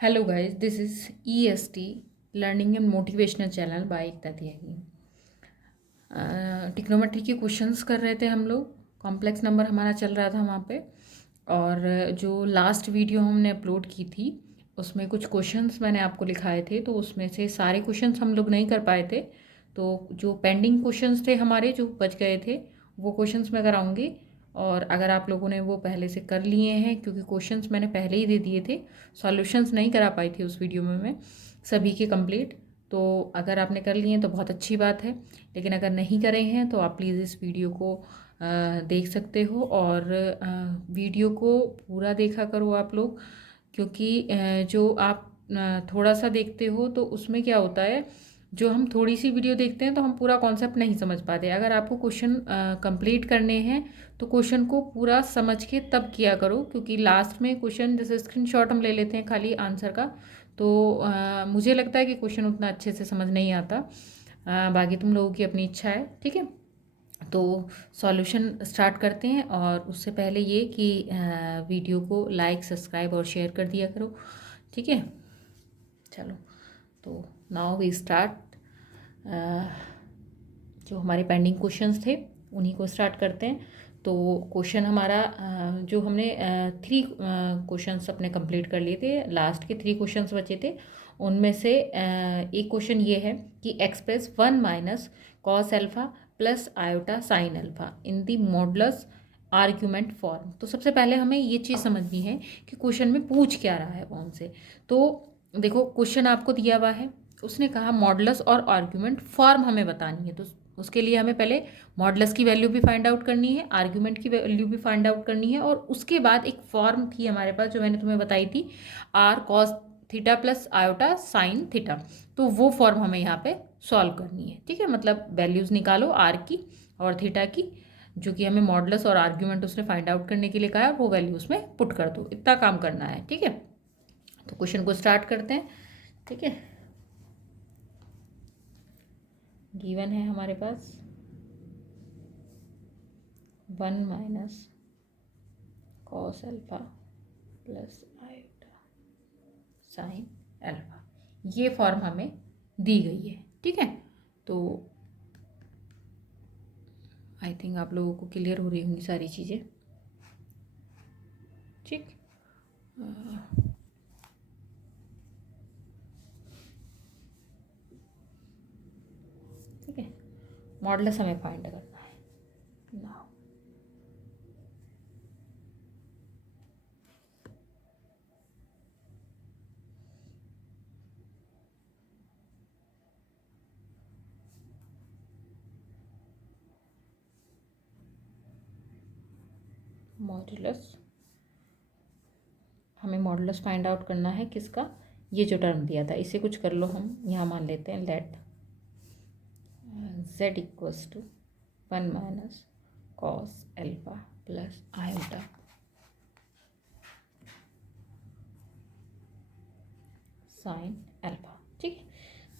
Hello guys, this is EST learning and motivational channel by Ekta Tyagi. Trigonometry के questions कर रहे थे हम लोग। कॉम्प्लेक्स नंबर हमारा चल रहा था वहाँ पे। और जो लास्ट वीडियो हमने अपलोड की थी उसमें कुछ क्वेश्चंस मैंने आपको लिखाए थे, तो उसमें से सारे क्वेश्चंस हम लोग नहीं कर पाए थे। तो जो पेंडिंग क्वेश्चंस थे हमारे जो बच गए थे वो क्वेश्चंस मैं कराऊंगी। और अगर आप लोगों ने वो पहले से कर लिए हैं, क्योंकि क्वेश्चंस मैंने पहले ही दे दिए थे, सॉल्यूशंस नहीं करा पाई थी उस वीडियो में मैं सभी के कंप्लीट। तो अगर आपने कर लिए हैं तो बहुत अच्छी बात है, लेकिन अगर नहीं करे हैं तो आप प्लीज़ इस वीडियो को देख सकते हो। और वीडियो को पूरा देखा करो आप लोग, क्योंकि जो आप थोड़ा सा देखते हो तो उसमें क्या होता है, जो हम थोड़ी सी वीडियो देखते हैं तो हम पूरा कॉन्सेप्ट नहीं समझ पाते। अगर आपको क्वेश्चन कंप्लीट करने हैं तो क्वेश्चन को पूरा समझ के तब किया करो, क्योंकि लास्ट में क्वेश्चन जैसे स्क्रीनशॉट हम ले लेते हैं खाली आंसर का, तो मुझे लगता है कि क्वेश्चन उतना अच्छे से समझ नहीं आता। बाकी तुम लोगों की अपनी इच्छा है, ठीक है। तो सॉल्यूशन स्टार्ट करते हैं, और उससे पहले ये कि वीडियो को लाइक सब्सक्राइब और शेयर कर दिया करो, ठीक है। चलो, तो नाउ वी स्टार्ट। जो हमारे पेंडिंग क्वेश्चंस थे उन्हीं को स्टार्ट करते हैं। तो क्वेश्चन हमारा जो हमने 3 क्वेश्चंस अपने कंप्लीट कर लिए थे, लास्ट के 3 क्वेश्चंस बचे थे, उनमें से एक क्वेश्चन ये है कि express 1 minus cos alpha plus iota sine alpha in the modulus argument form. तो सबसे पहले हमें ये चीज़ समझनी है कि क्वेश्चन में पूछ क्या रहा है कौन से। तो देखो, क्वेश्चन आपको दिया हुआ है, उसने कहा मॉडुलस और आर्ग्यूमेंट फॉर्म हमें बतानी है। तो उसके लिए हमें पहले मॉडुलस की वैल्यू भी फाइंड आउट करनी है, आर्ग्यूमेंट की वैल्यू भी फाइंड आउट करनी है, और उसके बाद एक फॉर्म थी हमारे पास जो मैंने तुम्हें बताई थी, r cos theta plus iota sine theta. तो वो फॉर्म हमें यहाँ पे सॉल्व करनी है, ठीक है। मतलब वैल्यूज़ निकालो आर की और थीटा की, जो कि हमें मॉडुलस और आर्ग्यूमेंट उसने फाइंड आउट करने के लिए कहा है, वो वैल्यू उसमें पुट कर दो। इतना काम करना है, ठीक है। तो क्वेश्चन को स्टार्ट करते हैं, ठीक है। गिवन है हमारे पास 1 minus cos alpha plus iota sine alpha, ये फॉर्म हमें दी गई है, ठीक है। तो आई थिंक आप लोगों को क्लियर हो रही होंगी सारी चीज़ें, ठीक। ठीक है, मॉडुलस हमें फाइंड करना है नाउ। मॉडुलस, हमें मॉडुलस फाइंड आउट करना है किसका, ये जो टर्म दिया था इसे कुछ कर लो, हम यहाँ मान लेते हैं let z equals to 1 minus cos alpha plus iota sine alpha, ठीक है।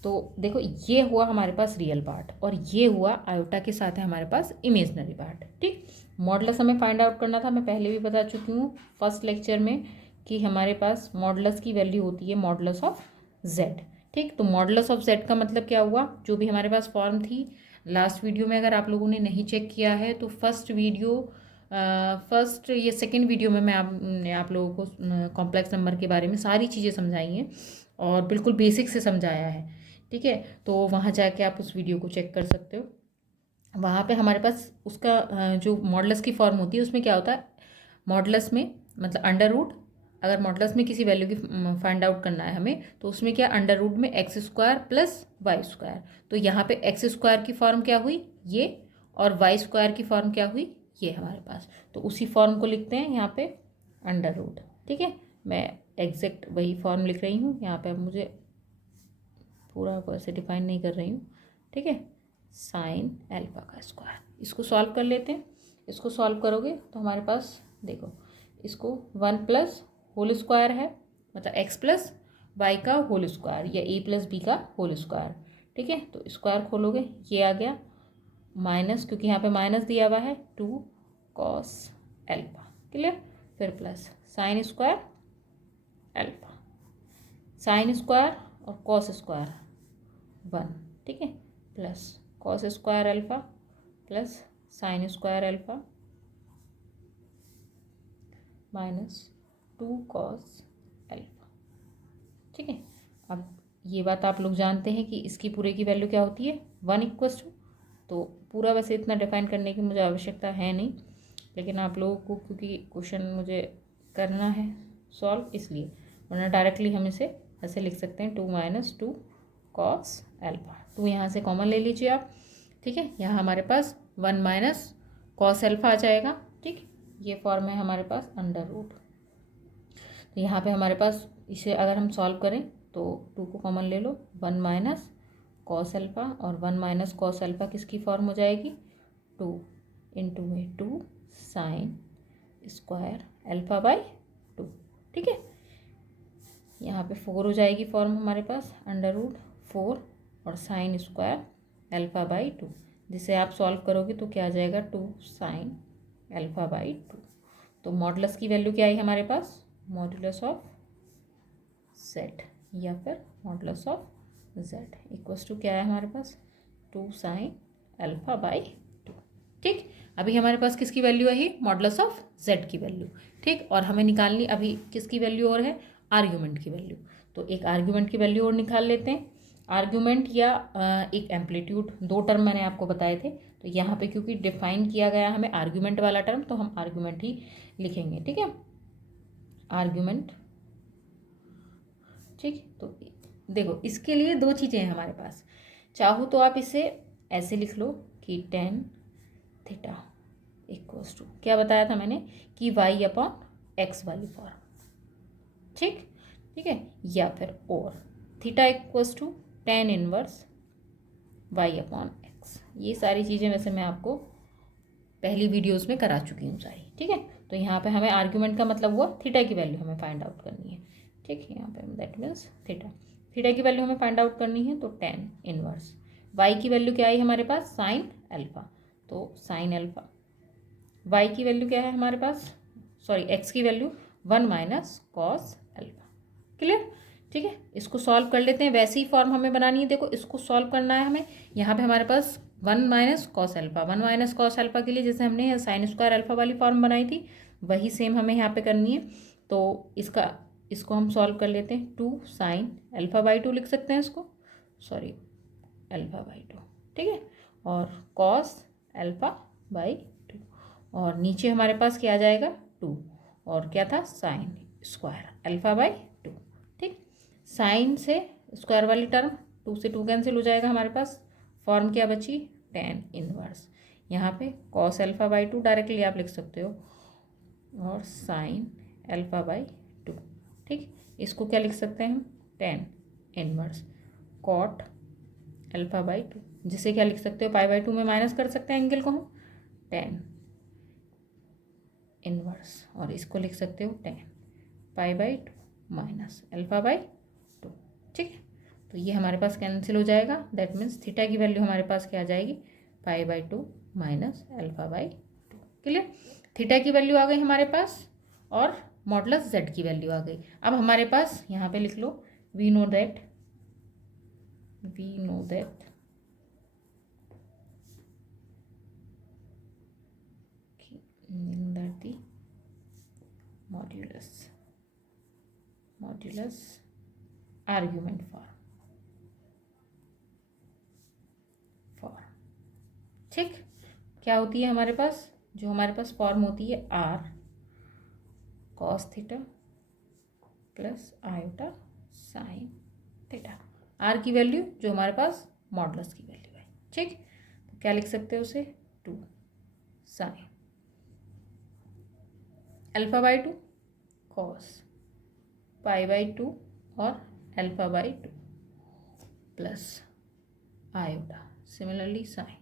तो देखो, ये हुआ हमारे पास रियल पार्ट, और ये हुआ आयोटा के साथ है हमारे पास इमेजनरी पार्ट, ठीक। मॉडुलस हमें फाइंड आउट करना था, मैं पहले भी बता चुकी हूँ फर्स्ट लेक्चर में कि हमारे पास मॉडुलस की वैल्यू होती है मॉडुलस ऑफ जेड, ठीक। तो मॉडुलस ऑफ जेड का मतलब क्या हुआ, जो भी हमारे पास फॉर्म थी लास्ट वीडियो में, अगर आप लोगों ने नहीं चेक किया है तो फर्स्ट ये सेकेंड वीडियो में मैं आप लोगों को कॉम्प्लेक्स नंबर के बारे में सारी चीज़ें समझाई हैं, और बिल्कुल बेसिक से समझाया है, ठीक है। तो वहाँ जाके आप उस वीडियो को चेक कर सकते हो। वहाँ पे हमारे पास उसका जो मॉडुलस की फॉर्म होती है उसमें क्या होता है, मॉडुलस में मतलब अंडर रूट, अगर मॉडुलस में किसी वैल्यू की फाइंड आउट करना है हमें, तो उसमें क्या अंडर रूट में x square plus y square. तो यहाँ पे एक्स स्क्वायर की फॉर्म क्या हुई ये, और वाई स्क्वायर की फॉर्म क्या हुई ये हमारे पास। तो उसी फॉर्म को लिखते हैं यहाँ पे अंडर रूट, ठीक है। मैं एग्जैक्ट वही फॉर्म लिख रही हूँ यहाँ पे, अब मुझे पूरा वैसे डिफाइन नहीं कर रही हूँ, ठीक है। साइन एल्फा का स्क्वायर, इसको सॉल्व कर लेते हैं। इसको सॉल्व करोगे तो हमारे पास देखो, इसको 1 प्लस होल स्क्वायर है, मतलब एक्स प्लस वाई का होल स्क्वायर, या ए प्लस बी का होल स्क्वायर, ठीक है। तो स्क्वायर खोलोगे ये आ गया माइनस, क्योंकि यहाँ पे माइनस दिया हुआ है 2 कॉस एल्फा, क्लियर। फिर plus sine square alpha, sine square और कॉस स्क्वायर 1, ठीक है, plus cos square alpha plus sine square alpha minus 2 cos alpha, ठीक है। अब ये बात आप लोग जानते हैं कि इसकी पूरे की वैल्यू क्या होती है 1 इक्वस टू, तो पूरा वैसे इतना डिफाइन करने की मुझे आवश्यकता है नहीं, लेकिन आप लोगों को क्योंकि क्वेश्चन मुझे करना है सॉल्व इसलिए, वरना डायरेक्टली हम इसे ऐसे लिख सकते हैं 2 माइनस 2 कॉस अल्फ़ा। 2 यहाँ से कॉमन ले लीजिए आप, ठीक है। यहाँ हमारे पास 1 माइनस कॉस अल्फ़ा आ जाएगा, ठीक। ये फॉर्म है हमारे पास अंडर रूट। तो यहाँ पे हमारे पास इसे अगर हम सॉल्व करें तो 2 को कॉमन ले लो, 1 माइनस कॉस अल्फ़ा और 1 माइनस कॉस अल्फ़ा किसकी फॉर्म हो जाएगी 2 इंटू में 2 साइन स्क्वायर अल्फ़ा बाई 2, ठीक है। यहाँ पे 4 हो जाएगी फॉर्म हमारे पास अंडर रूट 4 और साइन स्क्वायर अल्फ़ा बाई 2, जिसे आप सॉल्व करोगे तो क्या आ जाएगा 2 साइन अल्फ़ा बाई 2। तो मॉडुलस की वैल्यू क्या आई हमारे पास मॉडुलस ऑफ z या फिर modulus of z equals to क्या है हमारे पास 2 साइन अल्फ़ा बाई 2, ठीक। अभी हमारे पास किसकी वैल्यू है मॉडुलस ऑफ z की वैल्यू, ठीक। और हमें निकालनी अभी किसकी वैल्यू और है आर्ग्यूमेंट की वैल्यू। तो एक आर्ग्यूमेंट की वैल्यू और निकाल लेते हैं। आर्ग्यूमेंट या एक एम्पलीट्यूड, 2 टर्म मैंने आपको बताए थे, तो यहाँ पे क्योंकि डिफाइन किया गया हमें आर्ग्यूमेंट वाला टर्म, तो हम आर्ग्यूमेंट ही लिखेंगे, ठीक है, आर्ग्यूमेंट, ठीक। तो देखो इसके लिए 2 चीज़ें हैं हमारे पास, चाहो तो आप इसे ऐसे लिख लो कि tan थीटा इक्वल्स टू क्या बताया था मैंने कि y अपॉन एक्स वाली फॉर्म, ठीक, ठीक है, या फिर और theta equals to tan inverse y upon x. ये सारी चीज़ें वैसे मैं आपको पहली वीडियोस में करा चुकी हूँ सारी, ठीक है। तो यहाँ पे हमें आर्ग्यूमेंट का मतलब हुआ थीटा की वैल्यू हमें फाइंड आउट करनी है, ठीक है। यहाँ पे दैट मीन्स थीटा की वैल्यू हमें फाइंड आउट करनी है, तो tan इनवर्स y की वैल्यू क्या आई हमारे पास साइन अल्फ़ा, तो साइन अल्फ़ा, y की वैल्यू क्या है हमारे पास सॉरी x की value 1 minus cos alpha, clear, ठीक है। इसको सॉल्व कर लेते हैं, वैसी ही फॉर्म हमें बनानी है। देखो इसको सॉल्व करना है हमें, यहाँ पे हमारे पास 1 minus cos alpha, 1 minus cos alpha के लिए जैसे हमने साइन स्क्वायर अल्फ़ा वाली फॉर्म बनाई थी वही सेम हमें यहाँ पे करनी है। तो इसको हम सॉल्व कर लेते हैं, 2 साइन अल्फ़ा बाई 2 लिख सकते हैं इसको, सॉरी अल्फ़ा बाई 2, ठीक है, और कॉस अल्फ़ा बाई 2, और नीचे हमारे पास क्या आ जाएगा 2, और क्या था साइन स्क्वायर अल्फ़ा बाई 2, ठीक। साइन से स्क्वायर वाली टर्म 2 से 2 कैंसिल हो जाएगा, हमारे पास फॉर्म क्या बची tan इनवर्स, यहाँ पे कॉस अल्फ़ा बाई 2 डायरेक्टली आप लिख सकते हो, और साइन अल्फ़ा बाई 2, ठीक। इसको क्या लिख सकते हैं हम tan inverse cot alpha by 2, जिसे क्या लिख सकते हो पाई बाई 2 में माइनस कर सकते हैं एंगल को हम tan इनवर्स, और इसको लिख सकते हो tan pi by 2 minus alpha by 2, ठीक है। तो ये हमारे पास कैंसिल हो जाएगा, दैट मीन्स थीटा की वैल्यू हमारे पास क्या आ जाएगी pi by 2 minus alpha by 2, clear. Theta की वैल्यू आ गई हमारे पास और मॉडुलस z की वैल्यू आ गई। अब हमारे पास यहाँ पे लिख लो we know that the modulus argument form, ठीक। क्या होती है हमारे पास, जो हमारे पास फॉर्म होती है r cos theta plus iota sine theta, r की वैल्यू जो हमारे पास मॉडुलस की वैल्यू है, ठीक। तो क्या लिख सकते हो उसे 2 sine alpha by 2 cos pi by 2 और alpha by 2 plus iota similarly sine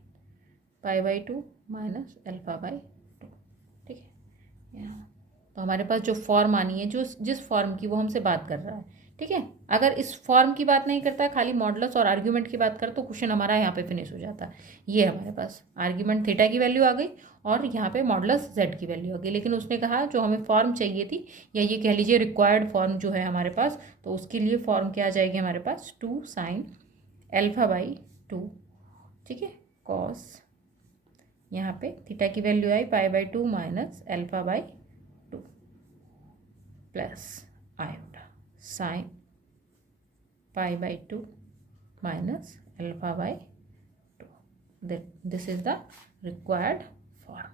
pi by 2 minus alpha by 2, ठीक है। यहाँ तो हमारे पास जो फॉर्म आनी है, जो जिस फॉर्म की वो हमसे बात कर रहा है ठीक है। अगर इस फॉर्म की बात नहीं करता, खाली मॉडुलस और आर्ग्यूमेंट की बात कर, तो क्वेश्चन हमारा यहाँ पे फिनिश हो जाता है। ये हमारे पास आर्ग्यूमेंट थीटा की वैल्यू आ गई और यहाँ पे मॉडुलस जेड की वैल्यू आ गई। लेकिन उसने कहा जो हमें फॉर्म चाहिए थी, या ये कह लीजिए रिक्वायर्ड फॉर्म जो है हमारे पास, तो उसके लिए फॉर्म क्या आ जाएगी हमारे पास, 2 साइन एल्फा बाई 2, ठीक है, कॉस, यहाँ पे थीटा की वैल्यू आई π/2 minus alpha by 2 plus iota sine π/2 minus alpha by 2। This is the required form,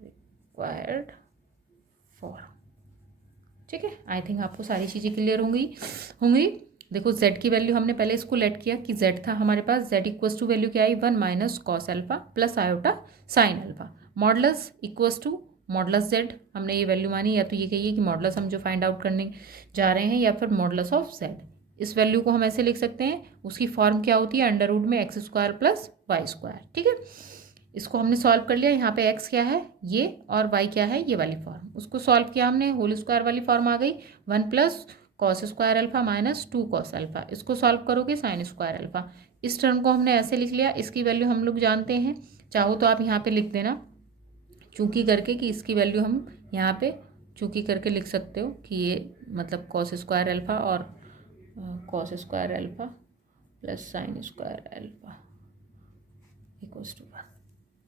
required form, ठीक है। आई थिंक आपको सारी चीज़ें क्लियर होंगी। देखो z की वैल्यू हमने पहले इसको लेट किया कि z था हमारे पास, z इक्वस टू वैल्यू क्या आई 1 minus cos alpha plus iota sine alpha, modulus equals to modulus z हमने ये वैल्यू मानी। या तो ये कहिए कि मॉडुलस हम जो फाइंड आउट करने जा रहे हैं, या फिर मॉडुलस ऑफ z। इस वैल्यू को हम ऐसे लिख सकते हैं, उसकी फॉर्म क्या होती है, अंडर रूट में x square plus y square, ठीक है। इसको हमने सॉल्व कर लिया। यहाँ पे x क्या है ये, और y क्या है ये वाली फॉर्म, उसको सॉल्व किया हमने, होल स्क्वायर वाली फॉर्म आ गई 1 plus cos square alpha minus 2 cos alpha. इसको सॉल्व करोगे साइन स्क्वायर अल्फा। इस टर्म को हमने ऐसे लिख लिया, इसकी वैल्यू हम लोग जानते हैं, चाहो तो आप यहाँ पे लिख देना चूंकि करके कि इसकी वैल्यू हम यहाँ पे चूंकि करके लिख सकते हो कि ये मतलब कॉस स्क्वायर अल्फा और cos square alpha plus sine square alpha equals to 1,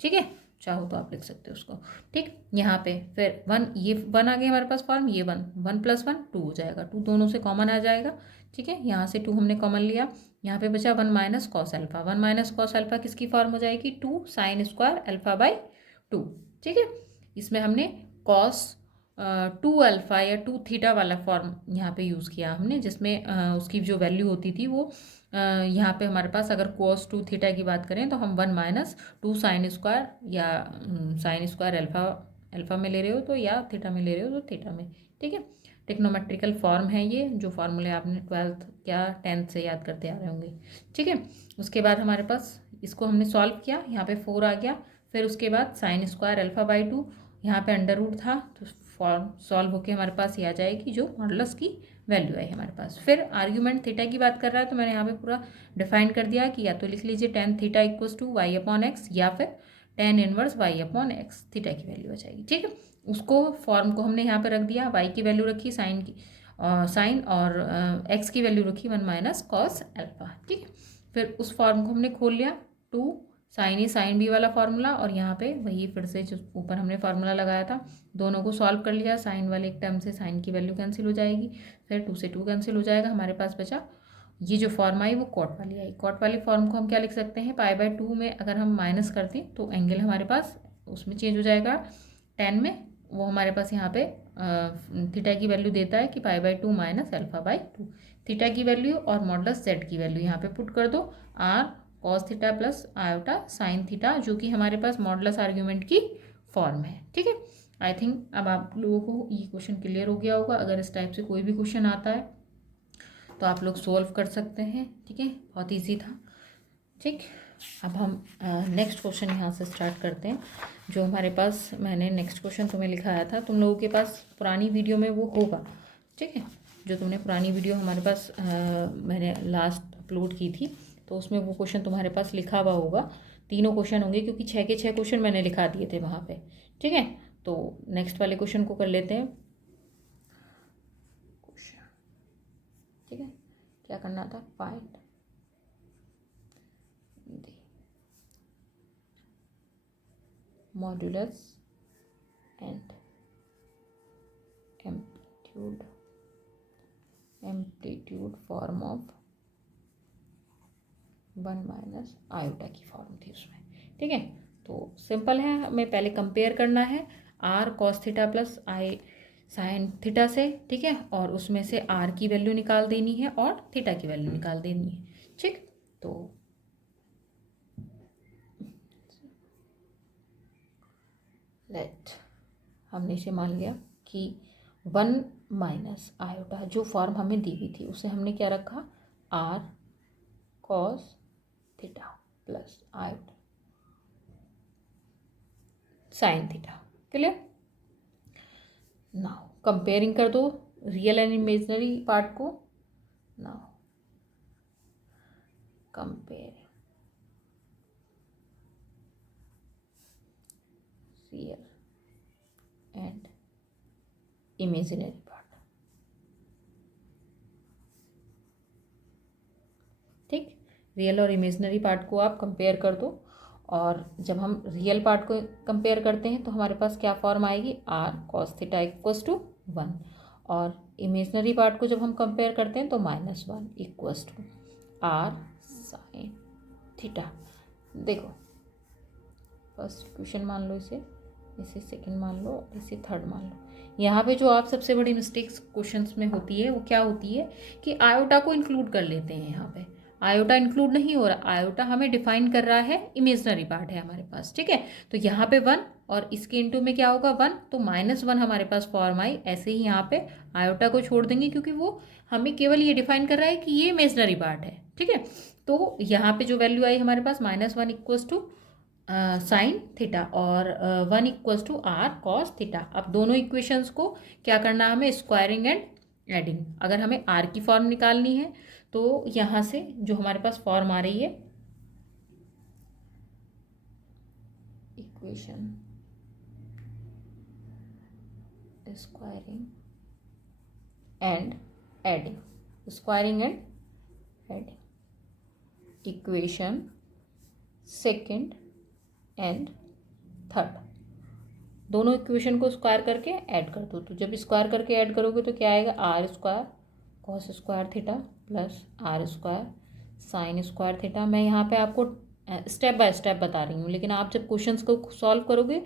ठीक है। चाहो तो आप लिख सकते हो उसको, ठीक। यहाँ पे फिर 1, ये 1 आ गया हमारे पास फॉर्म, ये 1 प्लस 1 2 हो जाएगा, 2 दोनों से कॉमन आ जाएगा, ठीक है। यहाँ से 2 हमने कॉमन लिया, यहाँ पे बचा 1 minus cos alpha. 1 minus cos alpha किसकी फॉर्म हो जाएगी, 2 साइन स्क्वायर अल्फा बाई 2, ठीक है। इसमें हमने कॉस 2 अल्फा या 2 थीटा वाला फॉर्म यहाँ पे यूज़ किया हमने, जिसमें उसकी जो वैल्यू होती थी वो यहाँ पे हमारे पास अगर cos 2 थीटा की बात करें तो हम 1 माइनस 2 साइन स्क्वायर या साइन स्क्वायर अल्फा में ले रहे हो तो, या थीटा में ले रहे हो तो थीटा में, ठीक है। टेक्नोमेट्रिकल फॉर्म है ये, जो फार्मूले आपने 12th या 10th से याद करते आ रहे होंगे, ठीक है। उसके बाद हमारे पास इसको हमने सॉल्व किया, यहाँ पे 4 आ गया। फिर उसके बाद साइन स्क्वायर अल्फा बाई 2, यहाँ पे अंडर रूट था तो फॉर्म सॉल्व होके हमारे पास ये आ जाएगी जो मॉडुलस की वैल्यू आई हमारे पास। फिर आर्ग्यूमेंट थीटा की बात कर रहा है तो मैंने यहाँ पे पूरा डिफाइन कर दिया कि या तो लिख लीजिए tan theta equals to y upon x, या फिर tan inverse y upon x, theta की वैल्यू आ जाएगी, ठीक है। उसको फॉर्म को हमने यहाँ पे रख दिया, वाई की वैल्यू रखी साइन की साइन और एक्स की वैल्यू रखी 1 माइनस कॉस अल्फा, ठीक है। फिर उस फॉर्म को हमने खोल लिया, 2 साइन ए साइन बी वाला फार्मूला, और यहाँ पे वही फिर से जो ऊपर हमने फार्मूला लगाया था, दोनों को सॉल्व कर लिया। साइन वाले एक टर्म से साइन की वैल्यू कैंसिल हो जाएगी, फिर 2 से 2 कैंसिल हो जाएगा, हमारे पास बचा ये जो फॉर्म आई वो कॉट वाली आई। कॉट वाली फॉर्म को हम क्या लिख सकते हैं, π/2 में अगर हम माइनस करते हैं तो एंगल हमारे पास उसमें चेंज हो जाएगा, tan में वो हमारे पास यहाँ पे थीटा की वैल्यू देता है कि π/2 माइनस अल्फा बाई 2, थीटा की वैल्यू और मॉडुलस जेड की वैल्यू यहाँ पे पुट कर दो, r cos theta plus iota sine theta, जो कि हमारे पास मॉडुलस आर्ग्यूमेंट की फॉर्म है, ठीक है। आई थिंक अब आप लोगों को ये क्वेश्चन क्लियर हो गया होगा। अगर इस टाइप से कोई भी क्वेश्चन आता है तो आप लोग सॉल्व कर सकते हैं, ठीक है, बहुत ईजी था, ठीक। अब हम नेक्स्ट क्वेश्चन यहाँ से स्टार्ट करते हैं। जो हमारे पास मैंने नेक्स्ट क्वेश्चन तुम्हें लिखाया था, तुम लोगों के पास पुरानी वीडियो में वो होगा, ठीक है। जो तुमने पुरानी वीडियो हमारे पास मैंने लास्ट अपलोड की थी, तो उसमें वो क्वेश्चन तुम्हारे पास लिखा हुआ होगा, तीनों क्वेश्चन होंगे, क्योंकि 6 के 6 क्वेश्चन मैंने लिखा दिए थे वहाँ पे, ठीक है। तो नेक्स्ट वाले क्वेश्चन को कर लेते हैं, ठीक है। क्या करना था, find the modulus and amplitude form of 1 minus iota की फॉर्म थी उसमें, ठीक है। तो सिंपल है, हमें पहले कंपेयर करना है r cos theta plus i sine theta से, ठीक है, और उसमें से आर की वैल्यू निकाल देनी है और थीटा की वैल्यू निकाल देनी है, ठीक। तो लेट हमने इसे मान लिया कि 1 माइनस आयोटा जो फॉर्म हमें दी हुई थी उसे हमने क्या रखा, r cos theta plus iota sine theta, clear. Now comparing कर दो रियल एंड इमेजिनरी पार्ट को now compare real and imaginary part. ठीक, रियल और इमेजिनरी पार्ट को आप कंपेयर कर दो, और जब हम रियल पार्ट को कंपेयर करते हैं तो हमारे पास क्या फॉर्म आएगी, r cos theta equals to 1, और इमेजिनरी पार्ट को जब हम कंपेयर करते हैं तो -1 equals to r sine theta. देखो फर्स्ट इक्वेशन मान लो, इसे सेकंड मान लो, इसे थर्ड मान लो। यहाँ पे जो आप सबसे बड़ी मिस्टेक्स क्वेश्चंस में होती है वो क्या होती है कि आयोटा को इंक्लूड कर लेते हैं। यहाँ पे आयोटा इंक्लूड नहीं हो रहा, आयोटा हमें डिफाइन कर रहा है, इमेजनरी पार्ट है हमारे पास। ठीक है, तो यहाँ पे 1 और इसके इंटू में क्या होगा 1, तो -1 हमारे पास फॉर्म आई। ऐसे ही यहाँ पे आयोटा को छोड़ देंगे क्योंकि वो हमें केवल ये डिफाइन कर रहा है कि ये इमेजनरी पार्ट है। ठीक है, तो यहाँ पे जो वैल्यू आई हमारे पास -1 इक्वल्स टू साइन थीटा और 1 equals to r cos theta. अब दोनों इक्वेशंस को क्या करना है हमें, स्क्वायरिंग एंड एडिंग। अगर हमें आर की फॉर्म निकालनी है तो यहाँ से जो हमारे पास फॉर्म आ रही है, equation squaring and adding, squaring and adding, equation second and third, दोनों इक्वेशन को स्क्वायर करके ऐड कर दो। तो जब स्क्वायर करके ऐड करोगे तो क्या आएगा, r square cos square theta plus r square sine square theta. मैं यहाँ पे आपको स्टेप बाय स्टेप बता रही हूँ, लेकिन आप जब क्वेश्चंस को सॉल्व करोगे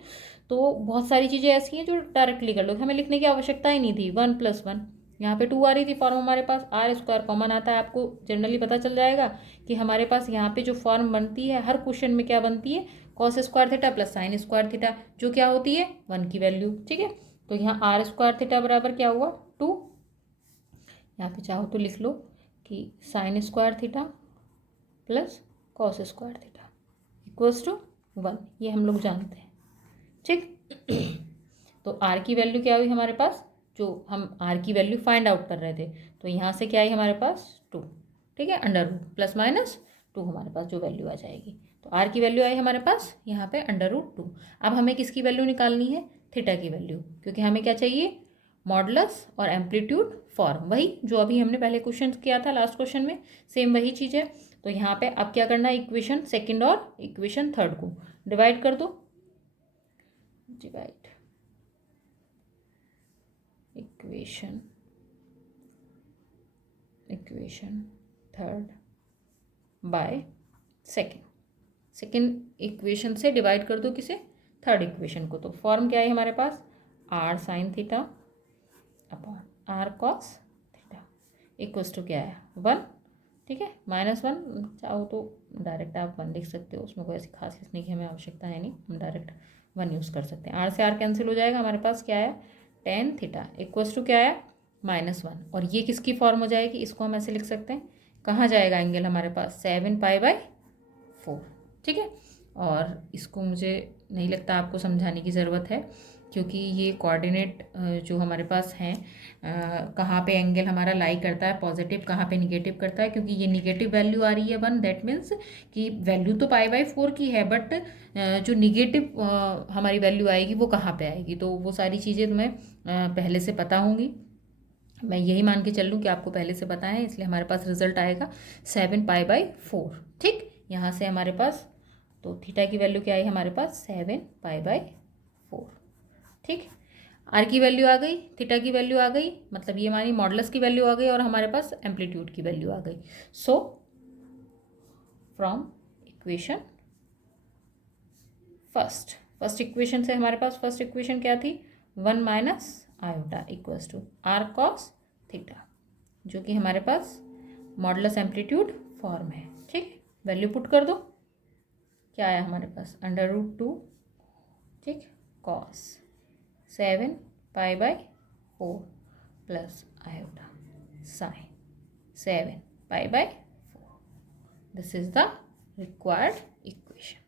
तो बहुत सारी चीज़ें ऐसी हैं जो डायरेक्टली कर लो, हमें लिखने की आवश्यकता ही नहीं थी। 1 + 1 यहाँ पे 2 आ रही थी फॉर्म हमारे पास, आर स्क्वायर कॉमन आता है, आपको जनरली पता चल जाएगा कि हमारे पास यहाँ पे जो फॉर्म बनती है हर क्वेश्चन में क्या बनती है, cos square theta plus sine square theta, जो क्या होती है 1 की वैल्यू। ठीक है, तो यहाँ आर स्क्वायर थीटा बराबर क्या हुआ 2, यहाँ पे चाहो तो लिख लो कि sine square theta plus cos square theta equals to 1, ये हम लोग जानते हैं। ठीक, तो आर की वैल्यू क्या हुई हमारे पास, जो हम आर की वैल्यू फाइंड आउट कर रहे थे, तो यहाँ से क्या आई हमारे पास 2। ठीक है, √+- 2 हमारे पास जो वैल्यू आ जाएगी, तो आर की वैल्यू आई हमारे पास यहाँ पे √2। अब हमें किसकी वैल्यू निकालनी है, थीटा की वैल्यू, क्योंकि हमें क्या चाहिए, मॉडुलस और एम्पलीट्यूड फॉर्म, वही जो अभी हमने पहले क्वेश्चन किया था लास्ट क्वेश्चन में, सेम वही चीज़ है। तो यहाँ पे अब क्या करना है, इक्वेशन सेकंड और इक्वेशन थर्ड को डिवाइड कर दो, divide equation third by second equation से डिवाइड कर दो किसे, थर्ड इक्वेशन को। तो फॉर्म क्या है हमारे पास, r sine theta upon r cos theta equals to क्या है 1। ठीक है, -1 चाहो तो डायरेक्ट आप 1 लिख सकते हो, उसमें कोई ऐसी खास लिखने की हमें आवश्यकता है नहीं, हम डायरेक्ट 1 यूज़ कर सकते हैं। आर से आर कैंसिल हो जाएगा, हमारे पास क्या है टेन थीटा इक्वल्स टू क्या है -1, और ये किसकी फॉर्म हो जाएगी, इसको हम ऐसे लिख सकते हैं, कहाँ जाएगा एंगल हमारे पास 7π/4। ठीक है, और इसको मुझे नहीं लगता आपको समझाने की ज़रूरत है, क्योंकि ये कोऑर्डिनेट जो हमारे पास हैं, कहाँ पे एंगल हमारा लाई करता है पॉजिटिव, कहाँ पे निगेटिव करता है, क्योंकि ये निगेटिव वैल्यू आ रही है 1, दैट मीन्स कि वैल्यू तो π/4 की है, बट जो निगेटिव हमारी वैल्यू आएगी वो कहाँ पे आएगी, तो वो सारी चीज़ें तुम्हें पहले से पता होंगी। मैं यही मान के चल लूँ कि आपको पहले से पता है, इसलिए हमारे पास रिजल्ट आएगा 7π/4। ठीक, यहाँ से हमारे पास तो थीटा की वैल्यू क्या आई हमारे पास 7π/4। ठीक, आर की वैल्यू आ गई, थीटा की वैल्यू आ गई, मतलब ये मानी मॉडुलस की वैल्यू आ गई, और हमारे पास एम्पलीट्यूड की वैल्यू आ गई। So from equation first equation से हमारे पास फर्स्ट इक्वेशन क्या थी, 1 - iota equals to r cos theta, जो कि हमारे पास मॉडुलस एम्पलीट्यूड फॉर्म है। ठीक, वैल्यू पुट कर दो, क्या आया हमारे पास √2, ठीक, cos 7π/4 plus iota sine 7π/4। This is the required equation,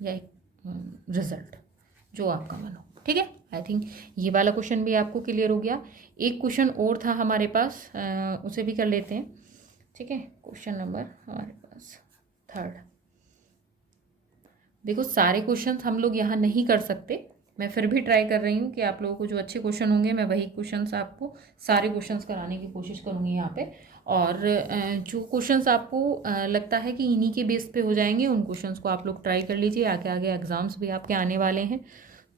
या रिजल्ट, जो आपका मन हो। ठीक है, आई थिंक ये वाला क्वेश्चन भी आपको क्लियर हो गया। एक क्वेश्चन और था हमारे पास, उसे भी कर लेते हैं। ठीक है, क्वेश्चन नंबर हमारे पास 3। देखो सारे क्वेश्चंस हम लोग यहाँ नहीं कर सकते, मैं फिर भी ट्राई कर रही हूँ कि आप लोगों को जो अच्छे क्वेश्चन होंगे मैं वही क्वेश्चंस आपको सारे क्वेश्चंस कराने की कोशिश करूँगी यहाँ पे। और जो क्वेश्चंस आपको लगता है कि इन्हीं के बेस पे हो जाएंगे, उन क्वेश्चंस को आप लोग ट्राई कर लीजिए। आगे आगे एग्ज़ाम्स भी आपके आने वाले हैं,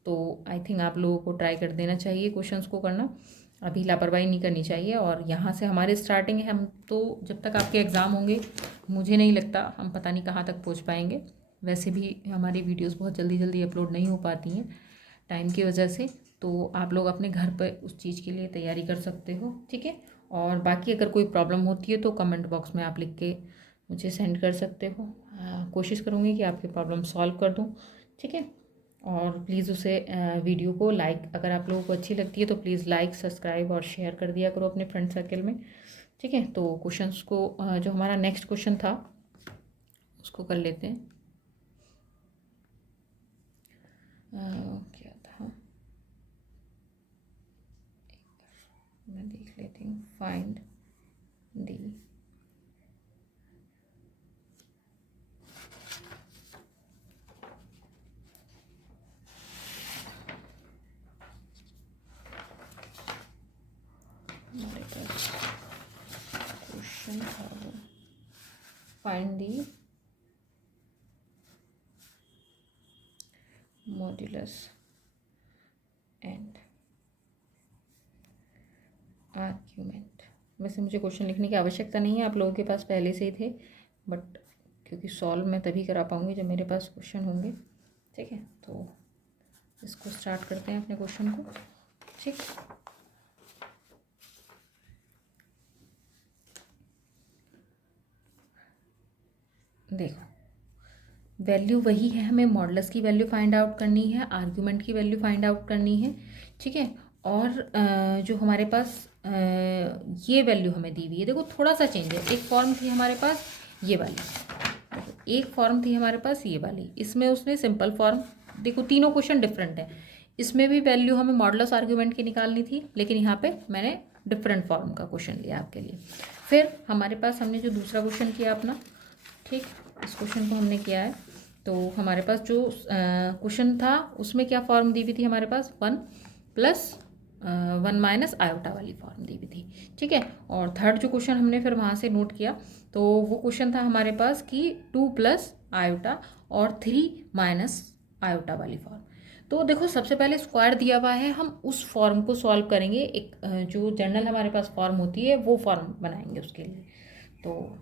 तो आई थिंक आप लोगों को ट्राई कर देना चाहिए क्वेश्चंस को करना, अभी लापरवाही नहीं करनी चाहिए। और यहाँ से हमारी स्टार्टिंग है, हम तो जब तक आपके एग्ज़ाम होंगे मुझे नहीं लगता हम पता नहीं कहाँ तक पहुँच पाएंगे। वैसे भी हमारी वीडियोस बहुत जल्दी जल्दी अपलोड नहीं हो पाती हैं टाइम की वजह से, तो आप लोग अपने घर पर उस चीज़ के लिए तैयारी कर सकते हो। ठीक है, और बाकी अगर कोई प्रॉब्लम होती है तो कमेंट बॉक्स में आप लिख के मुझे सेंड कर सकते हो। कोशिश करूँगी कि आपकी प्रॉब्लम सॉल्व कर दूँ। ठीक है, और प्लीज़ उसे वीडियो को लाइक, अगर आप लोगों को अच्छी लगती है तो प्लीज़ लाइक, सब्सक्राइब और शेयर कर दिया करो अपने फ्रेंड सर्कल में। ठीक है, तो क्वेश्चंस को जो हमारा नेक्स्ट क्वेश्चन था उसको कर लेते हैं। क्या था, मैं देख लेती हूँ। फाइंड दी हमारे पास क्वेश्चन था वो, find the modulus and argument. वैसे मुझे क्वेश्चन लिखने की आवश्यकता नहीं है, आप लोगों के पास पहले से ही थे, बट क्योंकि सॉल्व मैं तभी करा पाऊँगी जब मेरे पास क्वेश्चन होंगे। ठीक है, तो इसको स्टार्ट करते हैं अपने क्वेश्चन को। ठीक, देखो वैल्यू वही है, हमें मॉडुलस की वैल्यू फाइंड आउट करनी है, आर्ग्यूमेंट की वैल्यू फाइंड आउट करनी है। ठीक है, और जो हमारे पास ये वैल्यू हमें दी हुई है, देखो थोड़ा सा चेंज है। एक फॉर्म थी हमारे पास ये वाली, एक फॉर्म थी हमारे पास ये वाली, इसमें उसने सिंपल फॉर्म, देखो तीनों क्वेश्चन डिफरेंट है। इसमें भी वैल्यू हमें मॉडुलस आर्ग्यूमेंट की निकालनी थी, लेकिन यहाँ पे मैंने डिफरेंट फॉर्म का क्वेश्चन लिया आपके लिए। फिर हमारे पास हमने जो दूसरा क्वेश्चन किया अपना, ठीक, इस क्वेश्चन को हमने किया है, तो हमारे पास जो क्वेश्चन था उसमें क्या फॉर्म दी हुई थी हमारे पास, 1+1 - आयोटा वाली फॉर्म दी हुई थी। ठीक है, और थर्ड जो क्वेश्चन हमने फिर वहाँ से नोट किया, तो वो क्वेश्चन था हमारे पास कि 2+आयोटा और 3- आयोटा वाली फॉर्म। तो देखो सबसे पहले स्क्वायर दिया हुआ है, हम उस फॉर्म को सॉल्व करेंगे। एक जो जनरल हमारे पास फॉर्म होती है वो फॉर्म बनाएंगे उसके लिए, तो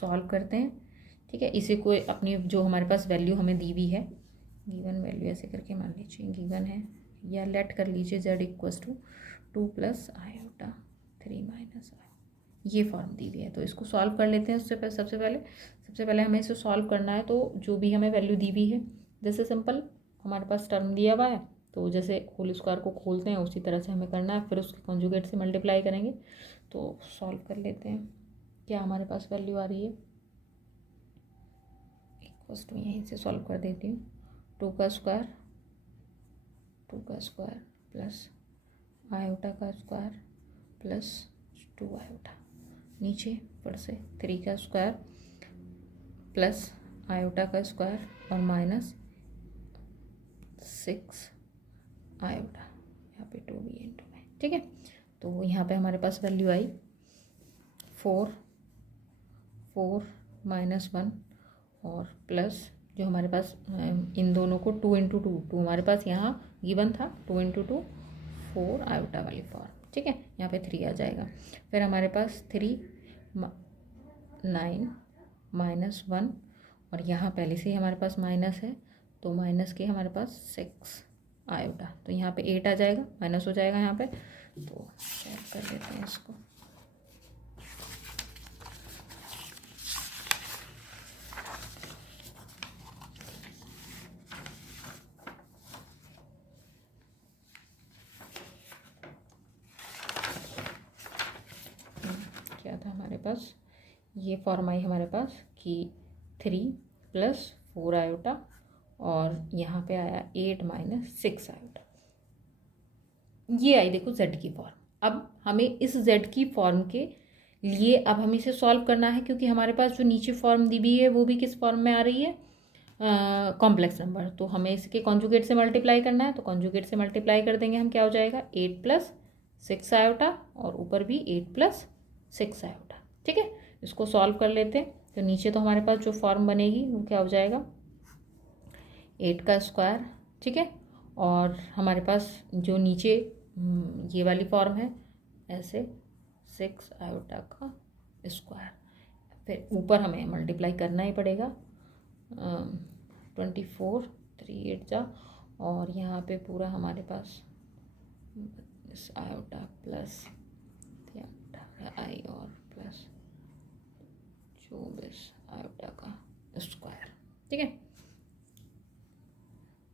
सॉल्व करते हैं। ठीक है, इसे कोई अपनी जो हमारे पास वैल्यू हमें दी हुई है, गिवन वैल्यू ऐसे करके मान लीजिए गिवन है, या लेट कर लीजिए z = 2+आयोटा 3 - ये फॉर्म दी हुई है। तो इसको सॉल्व कर लेते हैं। उससे सबसे पहले हमें इसे सॉल्व करना है, तो जो भी हमें वैल्यू दी हुई है, जैसे सिंपल हमारे पास टर्म दिया हुआ है, तो जैसे होल स्क्वायर को खोलते हैं उसी तरह से हमें करना है, फिर उसके कॉन्जुगेट से मल्टीप्लाई करेंगे। तो सॉल्व कर लेते हैं, क्या हमारे पास वैल्यू आ रही है। फर्स्ट में यहीं से सॉल्व कर देती हूँ। 2 का स्क्वायर प्लस आयोटा का स्क्वायर प्लस 2 आयोटा, नीचे फिर से 3 का स्क्वायर प्लस आयोटा का स्क्वायर और -6 आयोटा, यहाँ पे 2 भी इंटू में। ठीक है, तो यहाँ पे हमारे पास वैल्यू आई 4 -1 और प्लस जो हमारे पास इन दोनों को 2 × 2 हमारे पास यहाँ गिवन था, 2 × 2 4 आयोटा वाली फॉर्म। ठीक है, यहाँ पे 3 आ जाएगा। फिर हमारे पास 3 9 -1 और यहाँ पहले से ही हमारे पास माइनस है, तो माइनस के हमारे पास 6 आयोटा, तो यहाँ पे 8 आ जाएगा, माइनस हो जाएगा यहाँ पे। तो चेक कर लेते हैं इसको। क्या था हमारे पास, ये फॉर्म आई हमारे पास कि 3 + 4 आयोटा और यहाँ पे आया 8 - 6 आयोटा। ये आई देखो जेड की फॉर्म। अब हमें इस जेड की फॉर्म के लिए अब हमें इसे सॉल्व करना है, क्योंकि हमारे पास जो नीचे फॉर्म दी हुई है वो भी किस फॉर्म में आ रही है, कॉम्प्लेक्स नंबर। तो हमें इसके कॉन्जुगेट से मल्टीप्लाई करना है, तो कॉन्जुगेट से मल्टीप्लाई कर देंगे हम, क्या हो जाएगा 8 + 6 आयोटा और ऊपर भी 8 + 6 आयोटा। ठीक है, इसको सॉल्व कर लेते हैं। तो नीचे तो हमारे पास जो फॉर्म बनेगी वो क्या हो जाएगा 8 का स्क्वायर। ठीक है, और हमारे पास जो नीचे ये वाली फॉर्म है ऐसे 6 आयोटा का स्क्वायर, फिर ऊपर हमें मल्टीप्लाई करना ही पड़ेगा 24 3 8 जा, और यहाँ पे पूरा हमारे पास इस आयोटा प्लस आई और प्लस 24 आयोटा का स्क्वायर। ठीक है,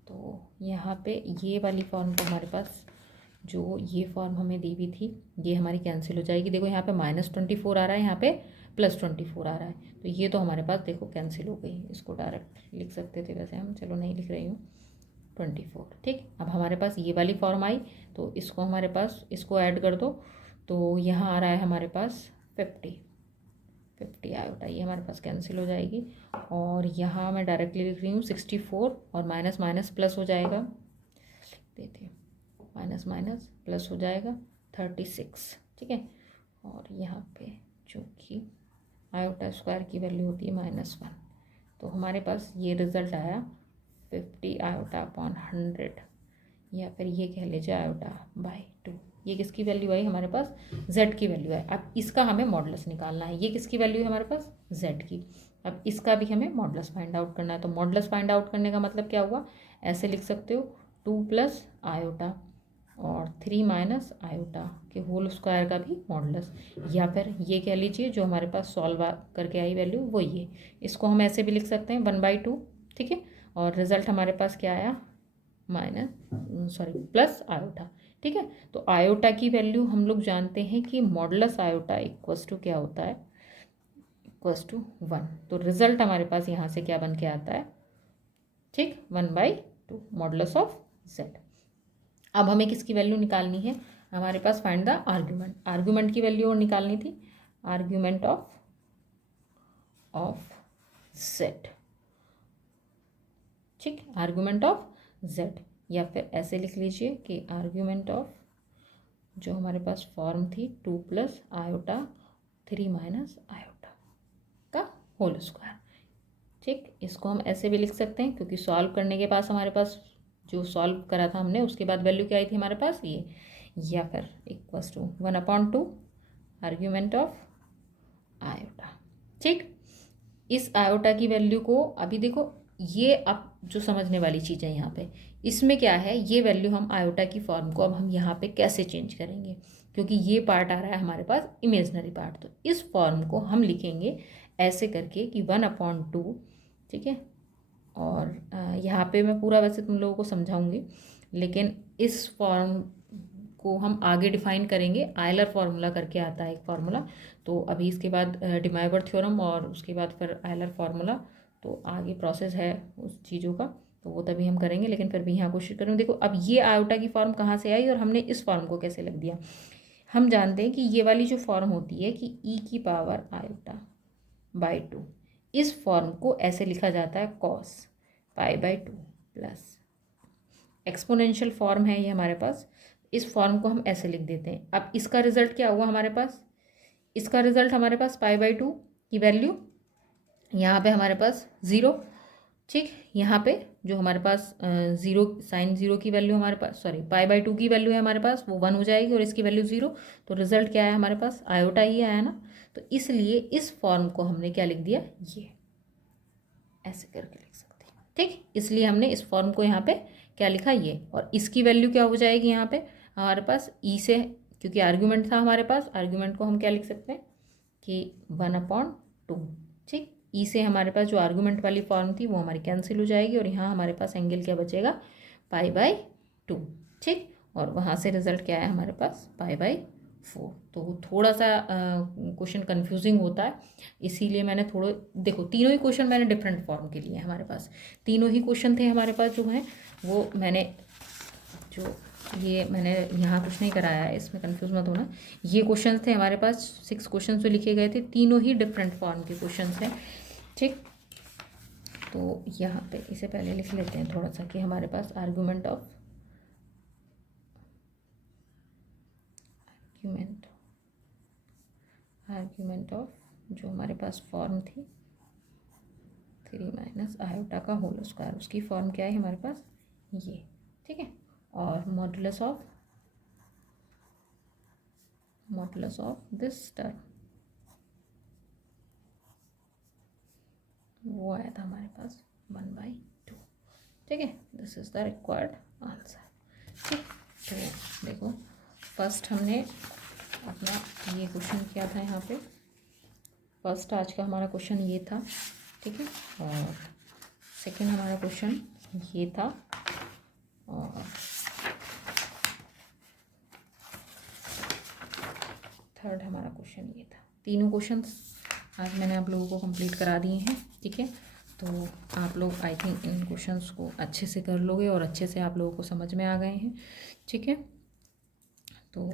तो यहाँ पे ये वाली फॉर्म तो हमारे पास जो ये फॉर्म हमें दी हुई थी ये हमारी कैंसिल हो जाएगी। देखो यहाँ पे -24 आ रहा है, यहाँ पे +24 आ रहा है, तो ये तो हमारे पास देखो कैंसिल हो गई। इसको डायरेक्ट लिख सकते थे वैसे हम, चलो नहीं लिख रही हूँ 24। ठीक, अब हमारे पास ये वाली फॉर्म आई, तो इसको हमारे पास इसको ऐड कर दो, तो यहाँ आ रहा है हमारे पास 50 आयोटा, ये हमारे पास कैंसिल हो जाएगी। और यहाँ मैं डायरेक्टली लिख रही हूँ 64 और माइनस माइनस प्लस हो जाएगा, देते माइनस माइनस प्लस हो जाएगा 36। ठीक है, और यहाँ पे जो कि आयोटा स्क्वायर की वैल्यू होती है -1, तो हमारे पास ये रिज़ल्ट आया 50 आयोटा अपॉन 100, या फिर ये कह लीजिए आयोटा/2। ये किसकी वैल्यू आई हमारे पास, z की वैल्यू है। अब इसका हमें मॉडुलस निकालना है, ये किसकी वैल्यू है हमारे पास z की। अब इसका भी हमें मॉडुलस फाइंड आउट करना है, तो मॉडुलस फाइंड आउट करने का मतलब क्या हुआ, ऐसे लिख सकते हो 2 + आयोटा और 3 - आयोटा के होल स्क्वायर का भी मॉडुलस, या फिर ये कह लीजिए जो हमारे पास सॉल्व करके आई वैल्यू वो ये। इसको हम ऐसे भी लिख सकते हैं 1/2। ठीक है, और रिजल्ट हमारे पास क्या आया प्लस आयोटा। ठीक है, तो आयोटा की वैल्यू हम लोग जानते हैं कि मॉडुलस आयोटा इक्वल्स टू क्या होता है, इक्वल्स टू 1। तो रिजल्ट हमारे पास यहाँ से क्या बन के आता है, ठीक 1/2 मॉडुलस ऑफ z। अब हमें किसकी वैल्यू निकालनी है, हमारे पास फाइंड द आर्ग्यूमेंट, आर्ग्यूमेंट की वैल्यू और निकालनी थी, आर्ग्यूमेंट ऑफ z। ठीक, आर्ग्यूमेंट ऑफ z, या फिर ऐसे लिख लीजिए कि आर्ग्यूमेंट ऑफ जो हमारे पास फॉर्म थी 2 + आयोटा 3 - आयोटा का होल स्क्वायर। ठीक, इसको हम ऐसे भी लिख सकते हैं, क्योंकि सॉल्व करने के पास हमारे पास जो सॉल्व करा था हमने उसके बाद वैल्यू क्या आई थी हमारे पास ये, या फिर equals to 1/2 argument of iota. ठीक, इस आयोटा की वैल्यू को अभी देखो, ये अब जो समझने वाली चीज़ है यहाँ पे, इसमें क्या है, ये वैल्यू हम आयोटा की फॉर्म को अब हम यहाँ पे कैसे चेंज करेंगे, क्योंकि ये पार्ट आ रहा है हमारे पास इमेजनरी पार्ट, तो इस फॉर्म को हम लिखेंगे ऐसे करके कि 1/2। ठीक है, और यहाँ पे मैं पूरा वैसे तुम लोगों को समझाऊंगी, लेकिन इस फॉर्म को हम आगे डिफाइन करेंगे, आयलर फार्मूला करके आता है एक फार्मूला, तो अभी इसके बाद डिमाइवर थ्योरम और उसके बाद फिर आयलर फार्मूला, तो आगे प्रोसेस है उस चीज़ों का, तो वो तभी हम करेंगे, लेकिन फिर भी यहाँ कोशिश करूँगी। देखो अब ये आयोटा की फॉर्म कहाँ से आई और हमने इस फॉर्म को कैसे लग दिया। हम जानते हैं कि ये वाली जो फॉर्म होती है कि e⁻ आयोटा/2, इस फॉर्म को ऐसे लिखा जाता है cos π/2 प्लस एक्सपोनेंशियल फॉर्म है ये हमारे पास, इस फॉर्म को हम ऐसे लिख देते हैं। अब इसका रिजल्ट क्या हुआ हमारे पास, इसका रिजल्ट हमारे पास π/2 की वैल्यू यहाँ पे हमारे पास 0। ठीक, यहाँ पे जो हमारे पास 0 sin 0 की वैल्यू हमारे पास π/2 की वैल्यू है हमारे पास वो 1 हो जाएगी और इसकी वैल्यू 0, तो रिजल्ट क्या है हमारे पास आयोटा ही आया ना, तो इसलिए इस फॉर्म को हमने क्या लिख दिया, ये ऐसे करके लिख सकते हैं। ठीक, इसलिए हमने इस फॉर्म को यहाँ पे क्या लिखा ये, और इसकी वैल्यू क्या हो जाएगी यहाँ पे हमारे पास ई से, क्योंकि आर्ग्यूमेंट था हमारे पास, आर्ग्यूमेंट को हम क्या लिख सकते हैं कि 1/2। ठीक, ई से हमारे पास जो आर्गूमेंट वाली फॉर्म थी वो हमारी कैंसिल हो जाएगी, और यहाँ हमारे पास एंगल क्या बचेगा π/2। ठीक, और वहाँ से रिजल्ट क्या है हमारे पास π/4 4। तो थोड़ा सा क्वेश्चन कंफ्यूजिंग होता है, इसीलिए मैंने थोड़ा, देखो तीनों ही क्वेश्चन मैंने डिफरेंट फॉर्म के लिए हमारे पास, तीनों ही क्वेश्चन थे हमारे पास जो हैं वो मैंने, जो ये मैंने यहाँ कुछ नहीं कराया है, इसमें कंफ्यूज मत होना। ये क्वेश्चन थे हमारे पास, 6 क्वेश्चन जो लिखे गए थे, तीनों ही डिफरेंट फॉर्म के क्वेश्चन हैं, ठीक। तो यहाँ पे इसे पहले लिख लेते हैं थोड़ा सा कि हमारे पास आर्गूमेंट ऑफ जो हमारे पास फॉर्म थी 3 - आयोटा का होल स्क्वायर, उसकी फॉर्म क्या है हमारे पास ये, ठीक है। और मॉडुलस ऑफ दिस टर्म वो आया था हमारे पास 1/2, ठीक है। This is the required answer, ठीक। तो देखो फर्स्ट हमने अपना ये क्वेश्चन किया था यहाँ पे, फर्स्ट आज का हमारा क्वेश्चन ये था, ठीक है। और सेकंड हमारा क्वेश्चन ये था, और थर्ड हमारा क्वेश्चन ये था। तीनों क्वेश्चंस आज मैंने आप लोगों को कंप्लीट करा दिए हैं, ठीक है। तो आप लोग आई थिंक इन क्वेश्चंस को अच्छे से कर लोगे और अच्छे से आप लोगों को समझ में आ गए हैं, ठीक है। तो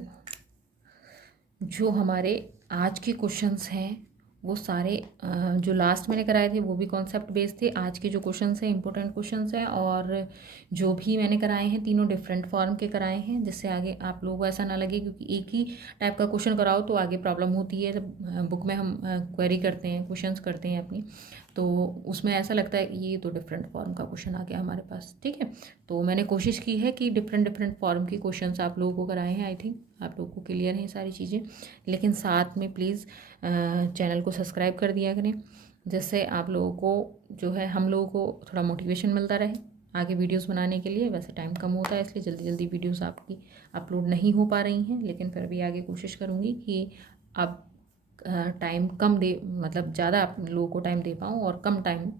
जो हमारे आज के क्वेश्चंस हैं वो सारे जो लास्ट मैंने कराए थे वो भी कॉन्सेप्ट बेस्ड थे। आज के जो क्वेश्चंस हैं इंपॉर्टेंट क्वेश्चंस हैं, और जो भी मैंने कराए हैं तीनों डिफरेंट फॉर्म के कराए हैं, जिससे आगे आप लोगों को ऐसा ना लगे, क्योंकि एक ही टाइप का क्वेश्चन कराओ तो आगे प्रॉब्लम होती है। जब बुक में हम क्वेरी करते हैं, क्वेश्चंस करते हैं अपनी, तो उसमें ऐसा लगता है ये तो डिफरेंट फॉर्म का क्वेश्चन आ गया हमारे पास, ठीक है। तो मैंने कोशिश की है कि डिफरेंट फॉर्म के क्वेश्चंस आप लोगों को कराए हैं। आई थिंक आप लोगों को क्लियर हैं सारी चीज़ें, लेकिन साथ में प्लीज़ चैनल को सब्सक्राइब कर दिया करें, जिससे आप लोगों को जो है, हम लोगों को थोड़ा मोटिवेशन मिलता रहे आगे वीडियोस बनाने के लिए। वैसे टाइम कम होता है इसलिए जल्दी जल्दी वीडियोस आपकी अपलोड नहीं हो पा रही हैं, लेकिन फिर भी आगे कोशिश करूँगी कि आप टाइम कम दे, मतलब ज़्यादा आप लोगों को टाइम दे पाऊँ, और कम टाइम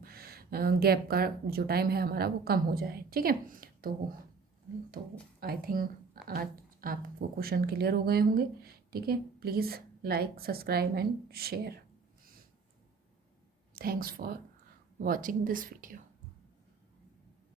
गैप का जो टाइम है हमारा वो कम हो जाए, ठीक है। तो आई थिंक आज आपको क्वेश्चन क्लियर हो गए होंगे, ठीक है। Please like, subscribe and share. Thanks for watching this video.